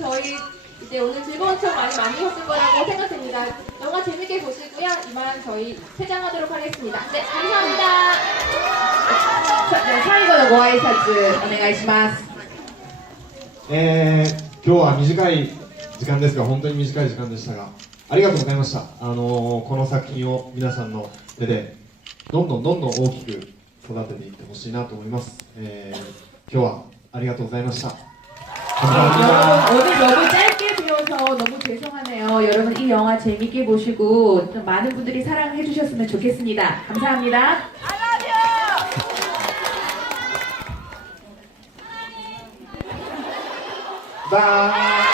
저희 이제 오늘 즐거운 추억 많이 만드셨을 거라고 생각됩니다. 영화 재밌게 보시고요. 이만 저희 퇴장하도록 하겠습니다. 네, 감사합니다. さでは最後のご挨拶お願いしますえー今日は短い時間ですが本当に短い時間でしたがありがとうございました、あのーこの作品を皆さんの手でどんどんどんどん大きく育てていってほしいなと思います、えー今日はありがとうございました 감사합니다. 여러분 오늘 너무 짧게 비어서 너무 죄송하네요 여러분 이 영화 재밌게 보시고 좀 많은 분들이 사랑해 주셨으면 좋겠습니다 감사합니다 바이